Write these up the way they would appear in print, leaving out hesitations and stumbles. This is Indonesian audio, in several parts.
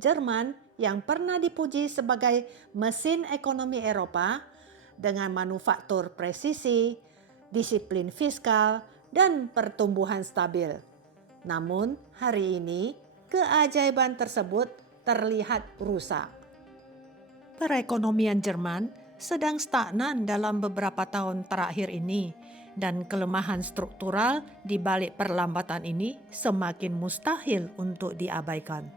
Jerman yang pernah dipuji sebagai mesin ekonomi Eropa dengan manufaktur presisi, disiplin fiskal, dan pertumbuhan stabil. Namun, hari ini keajaiban tersebut terlihat rusak. Perekonomian Jerman sedang stagnan dalam beberapa tahun terakhir ini, dan kelemahan struktural di balik perlambatan ini semakin mustahil untuk diabaikan.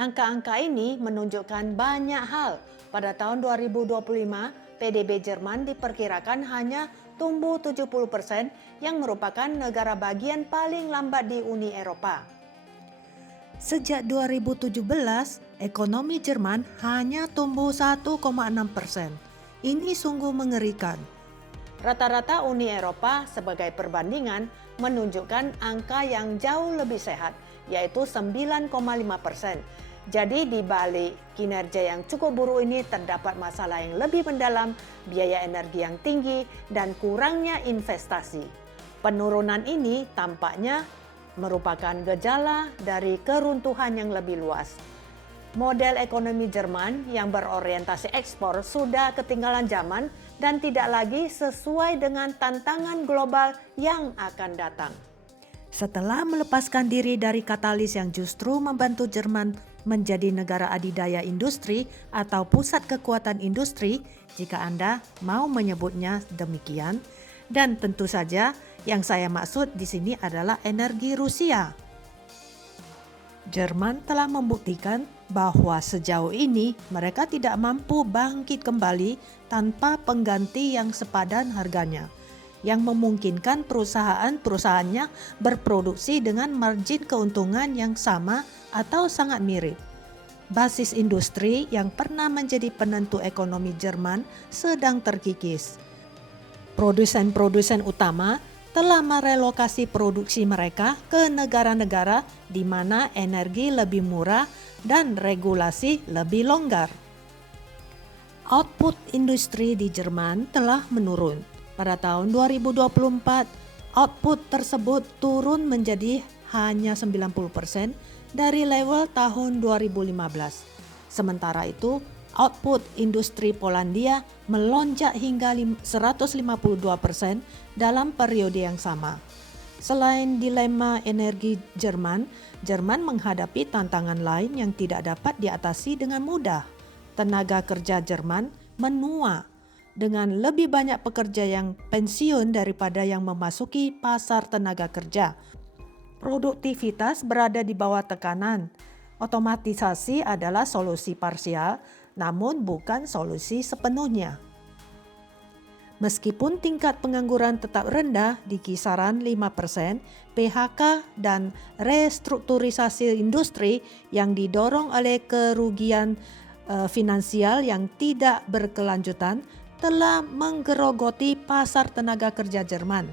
Angka-angka ini menunjukkan banyak hal. Pada tahun 2025, PDB Jerman diperkirakan hanya tumbuh 70%, yang merupakan negara bagian paling lambat di Uni Eropa. Sejak 2017, ekonomi Jerman hanya tumbuh 1,6%. Ini sungguh mengerikan. Rata-rata Uni Eropa sebagai perbandingan menunjukkan angka yang jauh lebih sehat, yaitu 9,5%. Jadi di balik kinerja yang cukup buruk ini terdapat masalah yang lebih mendalam, biaya energi yang tinggi, dan kurangnya investasi. Penurunan ini tampaknya merupakan gejala dari keruntuhan yang lebih luas. Model ekonomi Jerman yang berorientasi ekspor sudah ketinggalan zaman dan tidak lagi sesuai dengan tantangan global yang akan datang. Setelah melepaskan diri dari katalis yang justru membantu Jerman menjadi negara adidaya industri atau pusat kekuatan industri, jika Anda mau menyebutnya demikian, dan tentu saja yang saya maksud di sini adalah energi Rusia. Jerman telah membuktikan bahwa sejauh ini mereka tidak mampu bangkit kembali tanpa pengganti yang sepadan harganya, yang memungkinkan perusahaan-perusahaannya berproduksi dengan margin keuntungan yang sama atau sangat mirip. Basis industri yang pernah menjadi penentu ekonomi Jerman sedang terkikis. Produsen-produsen utama telah merelokasi produksi mereka ke negara-negara di mana energi lebih murah dan regulasi lebih longgar. Output industri di Jerman telah menurun. Pada tahun 2024, output tersebut turun menjadi hanya 90% dari level tahun 2015. Sementara itu, output industri Polandia melonjak hingga 152% dalam periode yang sama. Selain dilema energi Jerman menghadapi tantangan lain yang tidak dapat diatasi dengan mudah. Tenaga kerja Jerman menua dengan lebih banyak pekerja yang pensiun daripada yang memasuki pasar tenaga kerja. Produktivitas berada di bawah tekanan. Otomatisasi adalah solusi parsial, namun bukan solusi sepenuhnya. Meskipun tingkat pengangguran tetap rendah di kisaran 5%, PHK dan restrukturisasi industri yang didorong oleh kerugian finansial yang tidak berkelanjutan telah menggerogoti pasar tenaga kerja Jerman.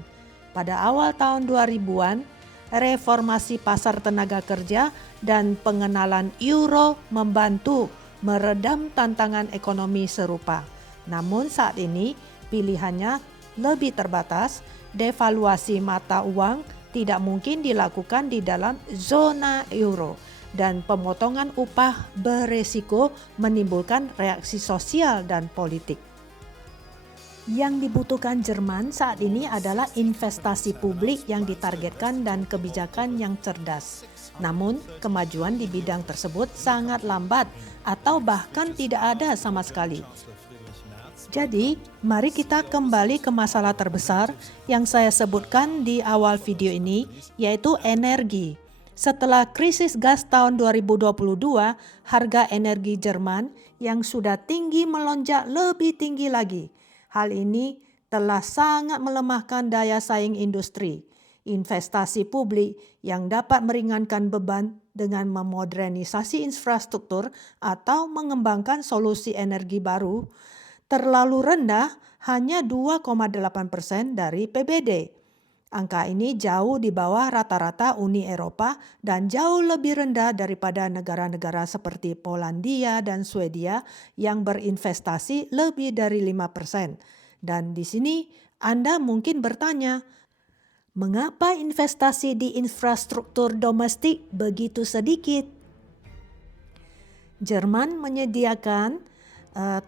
Pada awal tahun 2000-an, reformasi pasar tenaga kerja dan pengenalan euro membantu meredam tantangan ekonomi serupa. Namun saat ini pilihannya lebih terbatas. Devaluasi mata uang tidak mungkin dilakukan di dalam zona euro, dan pemotongan upah beresiko menimbulkan reaksi sosial dan politik. Yang dibutuhkan Jerman saat ini adalah investasi publik yang ditargetkan dan kebijakan yang cerdas. Namun, kemajuan di bidang tersebut sangat lambat atau bahkan tidak ada sama sekali. Jadi, mari kita kembali ke masalah terbesar yang saya sebutkan di awal video ini, yaitu energi. Setelah krisis gas tahun 2022, harga energi Jerman yang sudah tinggi melonjak lebih tinggi lagi. Hal ini telah sangat melemahkan daya saing industri. Investasi publik yang dapat meringankan beban dengan memodernisasi infrastruktur atau mengembangkan solusi energi baru terlalu rendah, hanya 2,8% dari PBD. Angka ini jauh di bawah rata-rata Uni Eropa dan jauh lebih rendah daripada negara-negara seperti Polandia dan Swedia yang berinvestasi lebih dari 5%. Dan di sini Anda mungkin bertanya, mengapa investasi di infrastruktur domestik begitu sedikit? Jerman menyediakan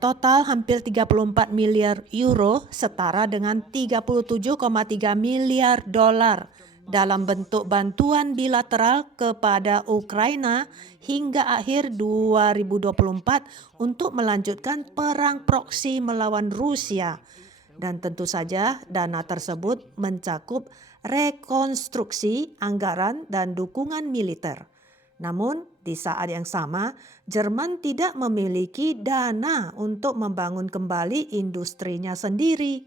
total hampir 34 miliar euro setara dengan 37,3 miliar dolar dalam bentuk bantuan bilateral kepada Ukraina hingga akhir 2024 untuk melanjutkan perang proksi melawan Rusia. Dan tentu saja dana tersebut mencakup rekonstruksi, anggaran, dan dukungan militer. Namun, di saat yang sama, Jerman tidak memiliki dana untuk membangun kembali industrinya sendiri.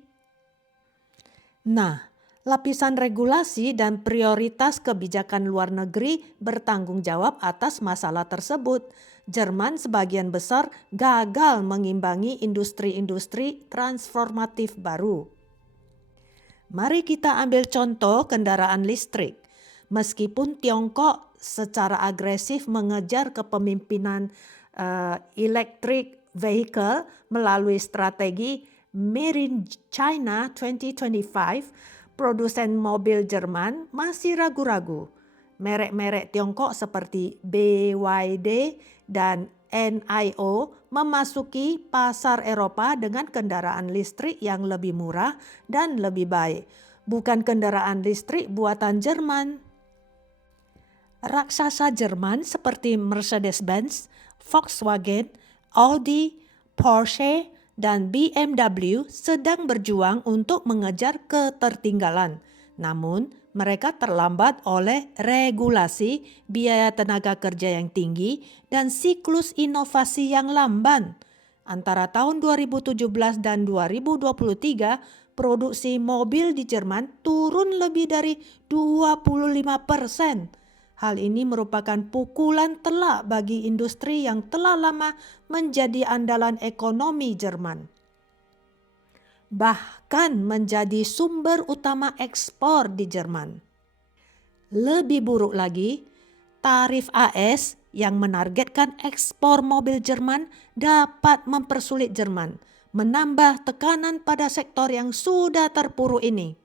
Nah, lapisan regulasi dan prioritas kebijakan luar negeri bertanggung jawab atas masalah tersebut. Jerman sebagian besar gagal mengimbangi industri-industri transformatif baru. Mari kita ambil contoh kendaraan listrik. Meskipun Tiongkok secara agresif mengejar kepemimpinan electric vehicle melalui strategi Made in China 2025, produsen mobil Jerman masih ragu-ragu. Merek-merek Tiongkok seperti BYD dan NIO memasuki pasar Eropa dengan kendaraan listrik yang lebih murah dan lebih baik, bukan kendaraan listrik buatan Jerman. Raksasa Jerman seperti Mercedes-Benz, Volkswagen, Audi, Porsche, dan BMW sedang berjuang untuk mengejar ketertinggalan. Namun, mereka terlambat oleh regulasi, biaya tenaga kerja yang tinggi, dan siklus inovasi yang lamban. Antara tahun 2017 dan 2023, produksi mobil di Jerman turun lebih dari 25%. Hal ini merupakan pukulan telak bagi industri yang telah lama menjadi andalan ekonomi Jerman. Bahkan menjadi sumber utama ekspor di Jerman. Lebih buruk lagi, tarif AS yang menargetkan ekspor mobil Jerman dapat mempersulit Jerman, menambah tekanan pada sektor yang sudah terpuruk ini.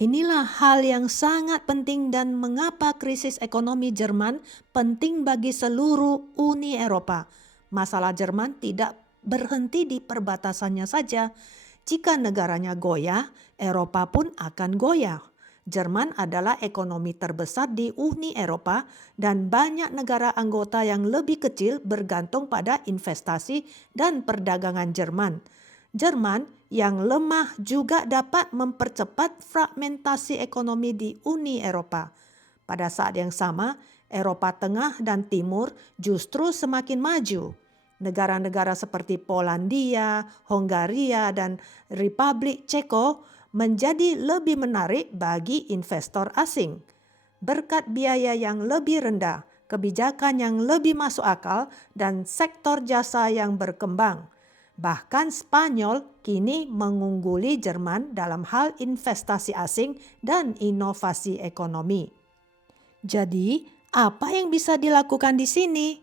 Inilah hal yang sangat penting dan mengapa krisis ekonomi Jerman penting bagi seluruh Uni Eropa. Masalah Jerman tidak berhenti di perbatasannya saja. Jika negaranya goyah, Eropa pun akan goyah. Jerman adalah ekonomi terbesar di Uni Eropa dan banyak negara anggota yang lebih kecil bergantung pada investasi dan perdagangan Jerman. Jerman yang lemah juga dapat mempercepat fragmentasi ekonomi di Uni Eropa. Pada saat yang sama, Eropa Tengah dan Timur justru semakin maju. Negara-negara seperti Polandia, Hongaria, dan Republik Ceko menjadi lebih menarik bagi investor asing. Berkat biaya yang lebih rendah, kebijakan yang lebih masuk akal, dan sektor jasa yang berkembang. Bahkan Spanyol kini mengungguli Jerman dalam hal investasi asing dan inovasi ekonomi. Jadi, apa yang bisa dilakukan di sini?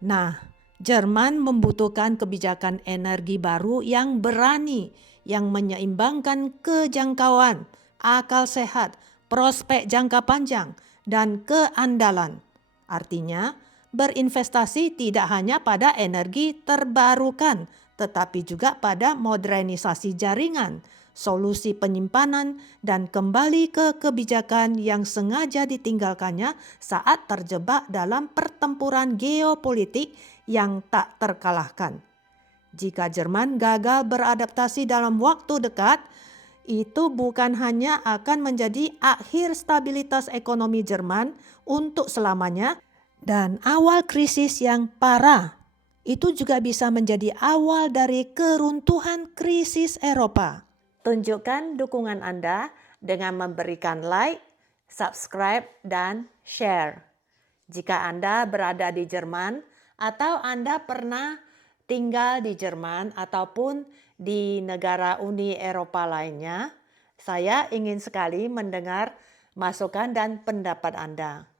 Nah, Jerman membutuhkan kebijakan energi baru yang berani, yang menyeimbangkan kejangkauan, akal sehat, prospek jangka panjang, dan keandalan. Artinya, berinvestasi tidak hanya pada energi terbarukan, tetapi juga pada modernisasi jaringan, solusi penyimpanan, dan kembali ke kebijakan yang sengaja ditinggalkannya saat terjebak dalam pertempuran geopolitik yang tak terkalahkan. Jika Jerman gagal beradaptasi dalam waktu dekat, itu bukan hanya akan menjadi akhir stabilitas ekonomi Jerman untuk selamanya dan awal krisis yang parah. Itu juga bisa menjadi awal dari keruntuhan krisis Eropa. Tunjukkan dukungan Anda dengan memberikan like, subscribe, dan share. Jika Anda berada di Jerman atau Anda pernah tinggal di Jerman ataupun di negara Uni Eropa lainnya, saya ingin sekali mendengar masukan dan pendapat Anda.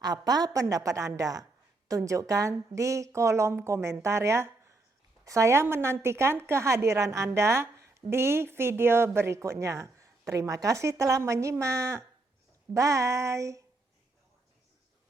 Apa pendapat Anda? Tunjukkan di kolom komentar ya. Saya menantikan kehadiran Anda di video berikutnya. Terima kasih telah menyimak. Bye.